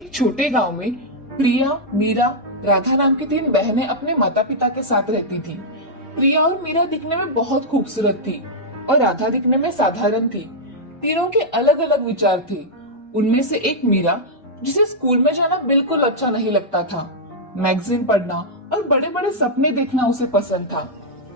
एक छोटे गांव में प्रिया, मीरा, राधा नाम की तीन बहनें अपने माता पिता के साथ रहती थी। प्रिया और मीरा दिखने में बहुत खूबसूरत थी और राधा दिखने में साधारण थी। तीनों के अलग अलग विचार थे। उनमें से एक मीरा, जिसे स्कूल में जाना बिल्कुल अच्छा नहीं लगता था। मैगजीन पढ़ना और बड़े बड़े सपने देखना उसे पसंद था।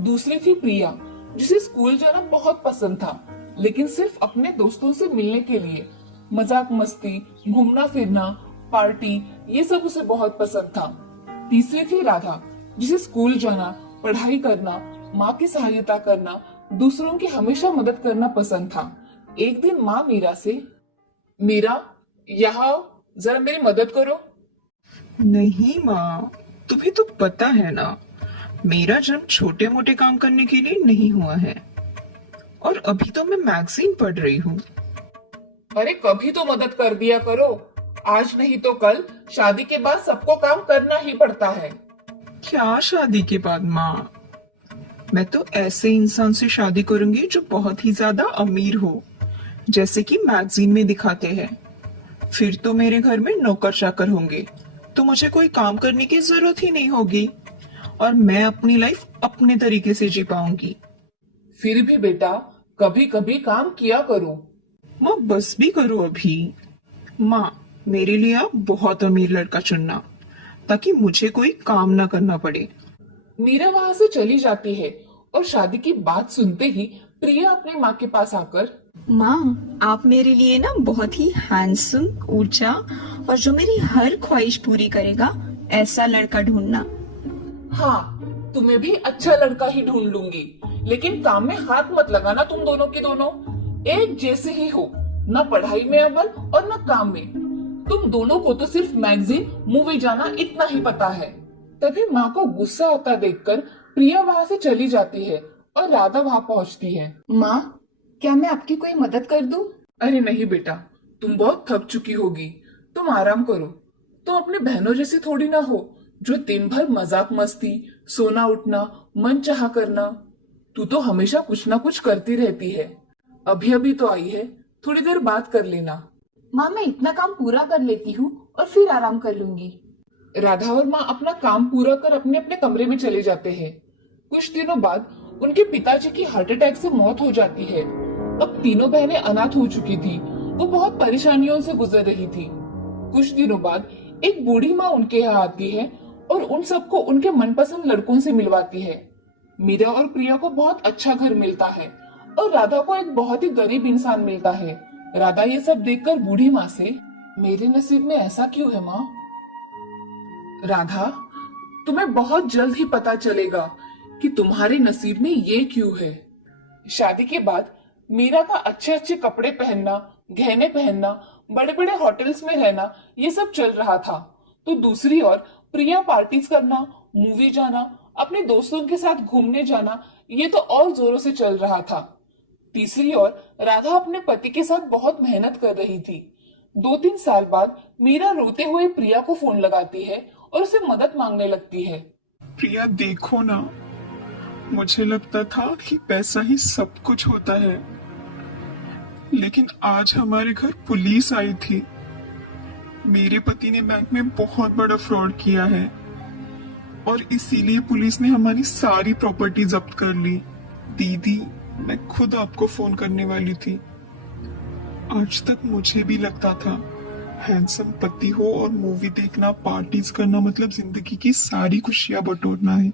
दूसरी थी प्रिया, जिसे स्कूल जाना बहुत पसंद था, लेकिन सिर्फ अपने दोस्तों से मिलने के लिए। मजाक मस्ती, घूमना फिरना, पार्टी, ये सब उसे बहुत पसंद था। तीसरी थी राधा, जिसे स्कूल जाना, पढ़ाई करना, माँ की सहायता करना, दूसरों की हमेशा मदद करना पसंद था। एक दिन माँ मीरा से, मीरा, यहाँ आओ, जरा मेरी मदद करो। नहीं माँ, तुम्हें तो पता है ना, मेरा जन्म छोटे मोटे काम करने के लिए नहीं हुआ है। और अभी तो मैं मैगजीन पढ़ रही हूँ। अरे कभी तो मदद कर दिया करो। आज नहीं तो कल शादी के बाद सबको काम करना ही पड़ता है। क्या शादी के बाद माँ? मैं तो ऐसे इंसान से शादी करूंगी जो बहुत ही ज्यादा अमीर हो, जैसे कि मैगजीन में दिखाते हैं। फिर तो मेरे घर में नौकर चाकर होंगे, तो मुझे कोई काम करने की जरूरत ही नहीं होगी और मैं अपनी लाइफ अपने तरीके से जी पाऊंगी। फिर भी बेटा, कभी कभी काम किया करो। माँ बस भी करो अभी। माँ, मेरे लिए आप बहुत अमीर लड़का चुनना, ताकि मुझे कोई काम ना करना पड़े। मीरा वहां से चली जाती है और शादी की बात सुनते ही प्रिया अपनी माँ के पास आकर, माँ, आप मेरे लिए ना बहुत ही हैंडसम, ऊंचा और जो मेरी हर ख्वाहिश पूरी करेगा ऐसा लड़का ढूंढना। हाँ, तुम्हें भी अच्छा लड़का ही ढूंढ लूंगी, लेकिन काम में हाथ मत लगाना। तुम दोनों के दोनों एक जैसे ही हो, न पढ़ाई में अव्वल और न काम में। तुम दोनों को तो सिर्फ मैगजीन, मूवी जाना इतना ही पता है। तभी माँ को गुस्सा आता देखकर प्रिया वहां से चली जाती है और राधा वहां पहुंचती है। माँ, क्या मैं आपकी कोई मदद कर दूं? अरे नहीं बेटा, तुम बहुत थक चुकी होगी, तुम आराम करो। तुम अपनी बहनों जैसी थोड़ी ना हो, जो दिन भर मजाक मस्ती, सोना उठना, मन चाहा करना। तू तो हमेशा कुछ ना कुछ करती रहती है। अभी अभी तो आई है, थोड़ी देर बात कर लेना। माँ, मैं इतना काम पूरा कर लेती हूँ और फिर आराम कर लूंगी। राधा और माँ अपना काम पूरा कर अपने अपने कमरे में चले जाते हैं। कुछ दिनों बाद उनके पिताजी की हार्ट अटैक से मौत हो जाती है। अब तीनों बहनें अनाथ हो चुकी थी। वो बहुत परेशानियों से गुजर रही थी। कुछ दिनों बाद एक बूढ़ी माँ उनके यहाँ आती है और उन सबको उनके मनपसंद लड़कों से मिलवाती है। मीरा और प्रिया को बहुत अच्छा घर मिलता है और राधा को एक बहुत ही गरीब इंसान मिलता है। राधा ये सब देखकर बूढ़ी माँ से, मेरे नसीब में ऐसा क्यों है माँ? राधा, तुम्हें बहुत जल्द ही पता चलेगा कि तुम्हारे नसीब में ये क्यों है। शादी के बाद मीरा का अच्छे अच्छे कपड़े पहनना, गहने पहनना, बड़े बड़े होटल्स में रहना, ये सब चल रहा था। तो दूसरी ओर प्रिया पार्टीज करना, मूवी जाना, अपने दोस्तों के साथ घूमने जाना, ये तो और जोरों से चल रहा था। तीसरी ओर राधा अपने पति के साथ बहुत मेहनत कर रही थी। 2-3 साल बाद मीरा रोते हुए प्रिया को फोन लगाती है और उसे मदद मांगने लगती है। प्रिया देखो ना, मुझे लगता था कि पैसा ही सब कुछ होता है, लेकिन आज हमारे घर पुलिस आई थी। मेरे पति ने बैंक में बहुत बड़ा फ्रॉड किया है और इसीलिए पुलिस ने हमारी सारी प्रॉपर्टी जब्त कर ली। दीदी, मैं खुद आपको फोन करने वाली थी। आज तक मुझे भी लगता था हैंडसम पति हो और मूवी देखना, पार्टीज करना मतलब जिंदगी की सारी खुशियां बटोरना है,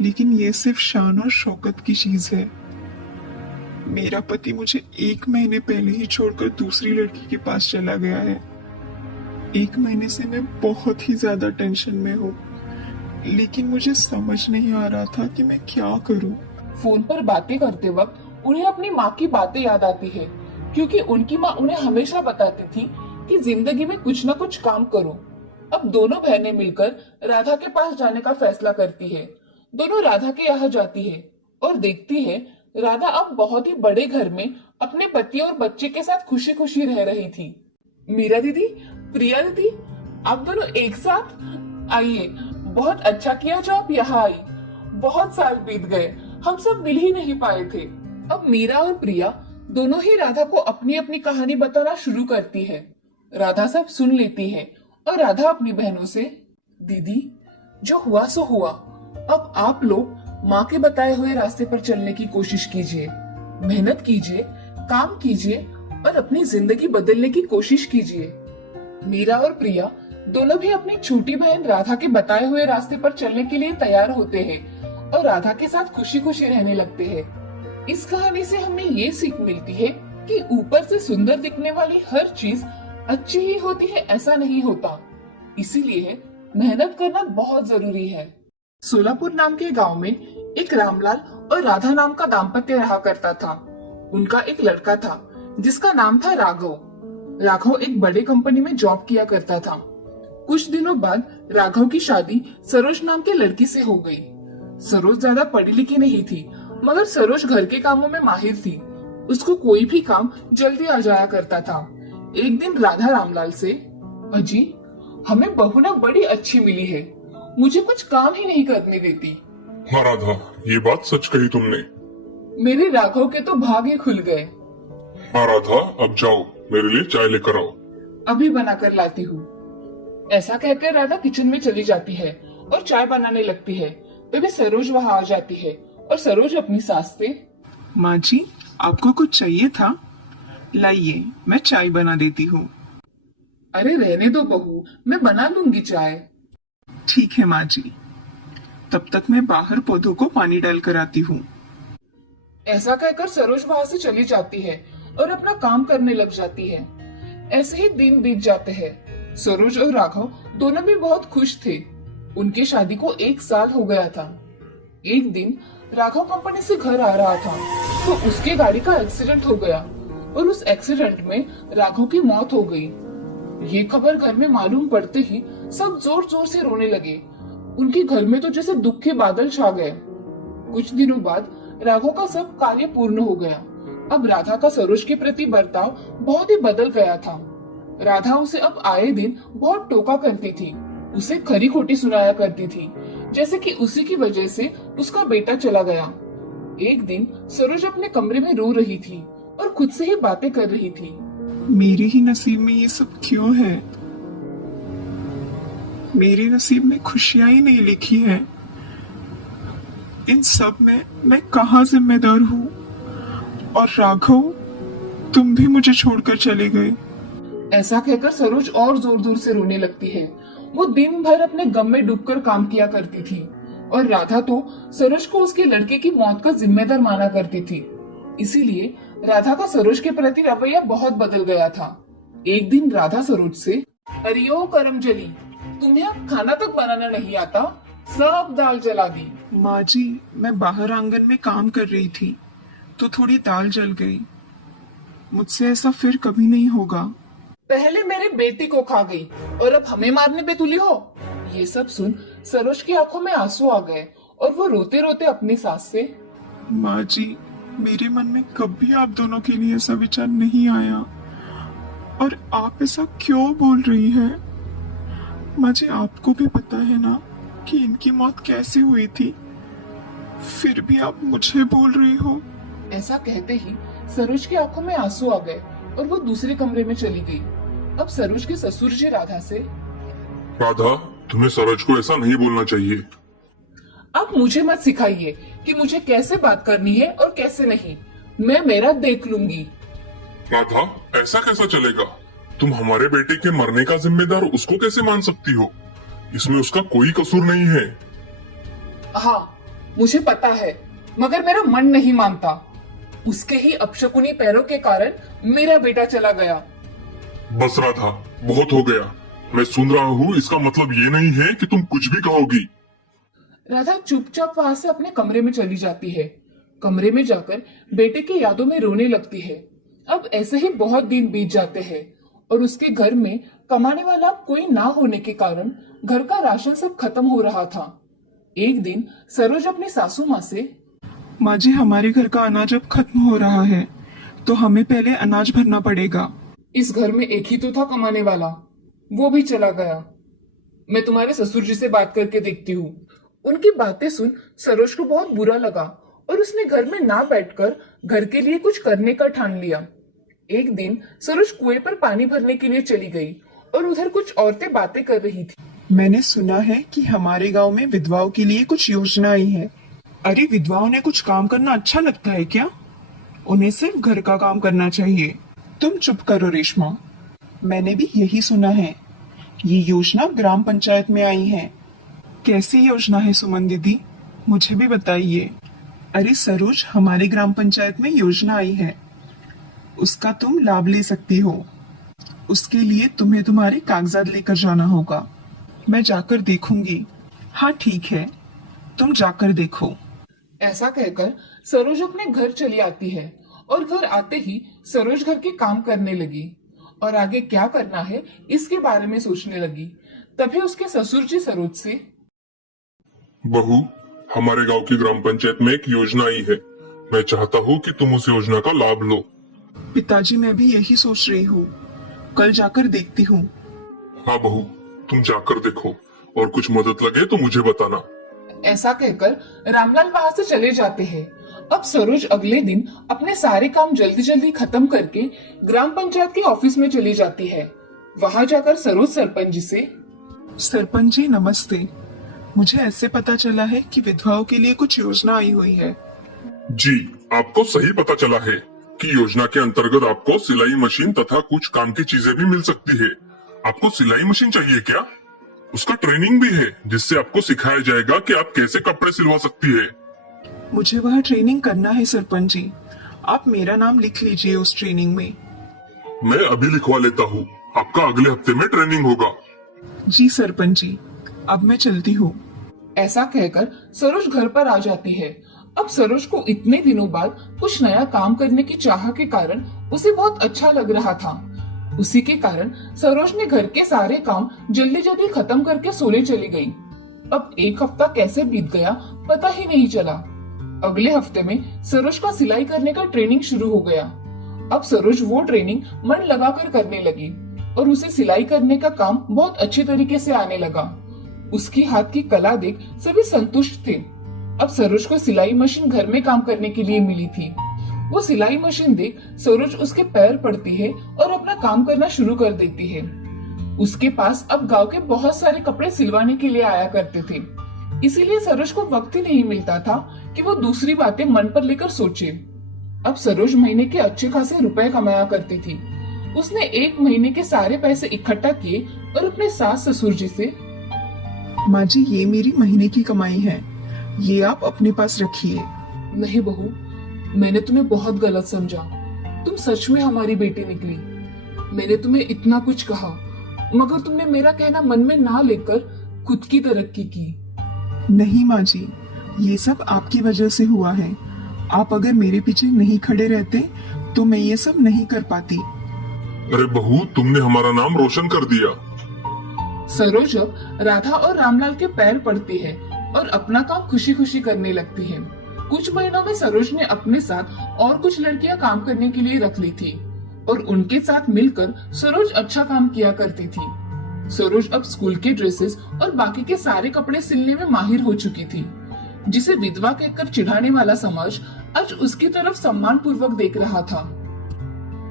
लेकिन ये सिर्फ शान और शौकत की चीज है। मेरा पति मुझे 1 महीने पहले ही छोड़कर दूसरी लड़की के पास चला गया है। 1 महीने से मैं बहुत ही ज्यादा टेंशन में हूँ, लेकिन मुझे समझ नहीं आ रहा था कि मैं क्या करूँ। फोन पर बातें करते वक्त उन्हें अपनी माँ की बातें याद आती है, क्योंकि उनकी माँ उन्हें हमेशा बताती थी कि जिंदगी में कुछ ना कुछ काम करो। अब दोनों बहनें मिलकर राधा के पास जाने का फैसला करती है। दोनों राधा के यहाँ जाती है और देखती है राधा अब बहुत ही बड़े घर में अपने पति और बच्चे के साथ खुशी खुशी रह रही थी। मीरा दीदी, प्रिया दीदी, आप दोनों एक साथ आइए। बहुत अच्छा किया जो आप यहाँ आई। बहुत साल बीत गए, हम सब मिल ही नहीं पाए थे। अब मीरा और प्रिया दोनों ही राधा को अपनी अपनी कहानी बताना शुरू करती है। राधा सब सुन लेती है और राधा अपनी बहनों से, दीदी जो हुआ सो हुआ, अब आप लोग माँ के बताए हुए रास्ते पर चलने की कोशिश कीजिए, मेहनत कीजिए, काम कीजिए और अपनी जिंदगी बदलने की कोशिश कीजिए। मीरा और प्रिया दोनों भी अपनी छोटी बहन राधा के बताए हुए रास्ते पर चलने के लिए तैयार होते हैं और राधा के साथ खुशी खुशी रहने लगते हैं। इस कहानी से हमें ये सीख मिलती है कि ऊपर से सुंदर दिखने वाली हर चीज अच्छी ही होती है ऐसा नहीं होता, इसीलिए मेहनत करना बहुत जरूरी है। सोलापुर नाम के गांव में एक रामलाल और राधा नाम का दाम्पत्य रहा करता था। उनका एक लड़का था जिसका नाम था राघव। राघव एक बड़े कंपनी में जॉब किया करता था। कुछ दिनों बाद राघव की शादी सरोज नाम के लड़की से हो गई। सरोज ज्यादा पढ़ी लिखी नहीं थी, मगर सरोज घर के कामों में माहिर थी। उसको कोई भी काम जल्दी आ जाया करता था। एक दिन राधा रामलाल से, अजी हमें बहू ना बड़ी अच्छी मिली है, मुझे कुछ काम ही नहीं करने देती। हाँ राधा, ये बात सच कही तुमने। मेरे राघव के तो भाग ही खुल गए। हाँ राधा, अब जाओ मेरे लिए चाय लेकर आओ। अभी बनाकर लाती हूँ। ऐसा कहकर राधा किचन में चली जाती है और चाय बनाने लगती है। तभी सरोज वहाँ आ जाती है और सरोज अपनी सास से, माँ जी आपको कुछ चाहिए था? लाइए मैं चाय बना देती हूँ। अरे रहने दो बहू, मैं बना लूंगी चाय। ठीक है माँ जी, तब तक मैं बाहर पौधों को पानी डाल कर आती हूँ। ऐसा कहकर सरोज वहाँ से चली जाती है और अपना काम करने लग जाती है। ऐसे ही दिन बीत जाते हैं। सरोज और राघव दोनों भी बहुत खुश थे। उनकी शादी को 1 साल हो गया था। एक दिन राघव कंपनी से घर आ रहा था तो उसके गाड़ी का एक्सीडेंट हो गया और उस एक्सीडेंट में राघव की मौत हो गई। ये खबर घर में मालूम पड़ते ही सब जोर जोर से रोने लगे। उनके घर में तो जैसे दुख के बादल छा गए। कुछ दिनों बाद राघव का सब कार्य पूर्ण हो गया। अब राधा का सरोज के प्रति बर्ताव बहुत ही बदल गया था। राधा उसे अब आए दिन बहुत टोका करती थी, उसे खरी खोटी सुनाया करती थी, जैसे कि उसी की वजह से उसका बेटा चला गया। एक दिन सरोज अपने कमरे में रो रही थी और खुद से ही बातें कर रही थी। मेरे ही नसीब में ये सब क्यों है? मेरे नसीब में खुशियां ही नहीं लिखी है। इन सब में मैं कहाँ जिम्मेदार हूँ? और राघव, तुम भी मुझे छोड़कर चले गए। ऐसा कहकर सरोज और जोर जोर से रोने लगती है। वो दिन भर अपने गम में डूबकर काम किया करती थी और राधा तो सरोज को उसके लड़के की मौत का जिम्मेदार माना करती थी। इसीलिए राधा का सरोज के प्रति रवैया बहुत बदल गया था। एक दिन राधा सरोज से, अरे ओ करमजली, तुम्हें अब खाना तक बनाना नहीं आता, सब दाल जला दी। माँ जी मैं बाहर आंगन में काम कर रही थी तो थोड़ी दाल जल गई। मुझसे ऐसा फिर कभी नहीं होगा। पहले मेरे बेटी को खा गई और अब हमें मारने पे तुली हो। ये सब सुन सरोज की आंखों में आंसू आ गए और वो रोते रोते अपनी सास से, माँ जी मेरे मन में कभी आप दोनों के लिए ऐसा विचार नहीं आया, और आप ऐसा क्यों बोल रही है? माँ जी आपको भी पता है ना कि इनकी मौत कैसे हुई थी, फिर भी आप मुझे बोल रही हो। ऐसा कहते ही सरोज की आंखों में आंसू आ गए और वो दूसरे कमरे में चली गई। अब सरोज के ससुर जी राधा से, राधा, तुम्हें सरोज को ऐसा नहीं बोलना चाहिए। अब मुझे मत सिखाइए कि मुझे कैसे बात करनी है और कैसे नहीं। मैं मेरा देख लूंगी। राधा, ऐसा कैसा चलेगा? तुम हमारे बेटे के मरने का जिम्मेदार उसको कैसे मान सकती हो? इसमें उसका कोई कसूर नहीं है। हाँ मुझे पता है, मगर मेरा मन नहीं मानता। उसके ही अपशकुनी पैरों के कारण मेरा बेटा चला गया। बस राधा, बहुत हो गया। मैं सुन रहा हूँ, इसका मतलब ये नहीं है कि तुम कुछ भी कहोगी। राधा चुपचाप वहां से अपने कमरे में चली जाती है। कमरे में जाकर बेटे की यादों में रोने लगती है। अब ऐसे ही बहुत दिन बीत जाते हैं और उसके घर में कमाने वाला कोई ना होने के कारण घर का राशन सब खत्म हो रहा था। एक दिन सरोज अपनी सासू माँ से, माँ जी हमारे घर का अनाज अब खत्म हो रहा है तो हमें पहले अनाज भरना पड़ेगा। इस घर में एक ही तो था कमाने वाला, वो भी चला गया। मैं तुम्हारे ससुर जी से बात करके देखती हूँ। उनकी बातें सुन सरोज को बहुत बुरा लगा और उसने घर में ना बैठकर घर के लिए कुछ करने का ठान लिया। एक दिन सरोज कुएं पर पानी भरने के लिए चली गई और उधर कुछ औरतें बातें कर रही थी। मैंने सुना है कि हमारे गांव में विधवाओं के लिए कुछ योजना आई है। अरे विधवाओं ने कुछ काम करना अच्छा लगता है क्या? उन्हें सिर्फ घर का काम करना चाहिए। तुम चुप करो रेशमा, मैंने भी यही सुना है। ये योजना ग्राम पंचायत में आई है। कैसी योजना है सुमन दीदी, मुझे भी बताइए। अरे सरोज, हमारे ग्राम पंचायत में योजना आई है, उसका तुम लाभ ले सकती हो। उसके लिए तुम्हें तुम्हारे कागजात लेकर जाना होगा। मैं जाकर देखूंगी। हाँ ठीक है, तुम जाकर देखो। ऐसा कहकर सरोज अपने घर चली आती है और घर आते ही सरोज घर के काम करने लगी और आगे क्या करना है इसके बारे में सोचने लगी। तभी उसके ससुर जी सरोज से, बहू, हमारे गांव की ग्राम पंचायत में एक योजना आई है। मैं चाहता हूँ कि तुम उस योजना का लाभ लो। पिताजी, मैं भी यही सोच रही हूँ, कल जाकर देखती हूँ। हाँ बहू, तुम जाकर देखो और कुछ मदद लगे तो मुझे बताना। ऐसा कहकर रामलाल वहां से चले जाते हैं। अब सरोज अगले दिन अपने सारे काम जल्दी जल्दी खत्म करके ग्राम पंचायत के ऑफिस में चली जाती है। वहां जाकर सरोज सरपंच जी से, सरपंच जी नमस्ते, मुझे ऐसे पता चला है कि विधवाओं के लिए कुछ योजना आई हुई है। जी, आपको सही पता चला है कि योजना के अंतर्गत आपको सिलाई मशीन तथा कुछ काम की चीजें भी मिल सकती है। आपको सिलाई मशीन चाहिए क्या? उसका ट्रेनिंग भी है जिससे आपको सिखाया जाएगा कि आप कैसे कपड़े सिलवा सकती है। मुझे वह ट्रेनिंग करना है सरपंच जी, आप मेरा नाम लिख लीजिए उस ट्रेनिंग में। मैं अभी लिखवा लेता हूँ, आपका अगले हफ्ते में ट्रेनिंग होगा। जी सरपंच जी, अब मैं चलती हूँ। ऐसा कहकर सरोज घर पर आ जाती है। अब सरोज को इतने दिनों बाद कुछ नया काम करने की चाह के कारण उसे बहुत अच्छा लग रहा था। उसी के कारण सरोज ने घर के सारे काम जल्दी जल्दी खत्म करके सोने चली गई। अब एक हफ्ता कैसे बीत गया पता ही नहीं चला। अगले हफ्ते में सरोज का सिलाई करने का ट्रेनिंग शुरू हो गया। अब सरोज वो ट्रेनिंग मन लगाकर करने लगी और उसे सिलाई करने का काम बहुत अच्छे तरीके से आने लगा। उसकी हाथ की कला देख सभी संतुष्ट थे। अब सरोज को सिलाई मशीन घर में काम करने के लिए मिली थी। वो सिलाई मशीन देख सरोज उसके पैर पड़ती है और अपना काम करना शुरू कर देती है। उसके पास अब गांव के बहुत सारे कपड़े सिलवाने के लिए आया करते थे, इसीलिए सरोज को वक्त ही नहीं मिलता था कि वो दूसरी बातें मन पर लेकर सोचे। अब सरोज महीने के अच्छे खासे रुपए कमाया करती थी। उसने एक महीने के सारे पैसे इकट्ठा किए और अपने सास ससुर जी से, माँ जी, ये मेरी महीने की कमाई है, ये आप अपने पास रखिए। नहीं बहू, मैंने तुम्हें बहुत गलत समझा। तुम सच में हमारी बेटी निकली। मैंने तुम्हें इतना कुछ कहा मगर तुमने मेरा कहना मन में ना लेकर खुद की तरक्की की। नहीं माँ जी, ये सब आपकी वजह से हुआ है। आप अगर मेरे पीछे नहीं खड़े रहते तो मैं ये सब नहीं कर पाती। अरे बहू, तुमने हमारा नाम रोशन कर दिया। सरोज अब राधा और रामलाल के पैर पड़ती है और अपना काम खुशी खुशी करने लगती है। कुछ महीनों में सरोज ने अपने साथ और कुछ लड़कियां काम करने के लिए रख ली थी और उनके साथ मिलकर सरोज अच्छा काम किया करती थी। सरोज अब स्कूल के ड्रेसेस और बाकी के सारे कपड़े सिलने में माहिर हो चुकी थी, जिसे विधवा कहकर चिढ़ाने वाला समाज आज उसकी तरफ सम्मान पूर्वक देख रहा था।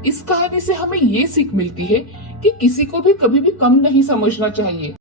इस कहानी से हमें ये सीख मिलती है कि किसी को भी कभी भी कम नहीं समझना चाहिए।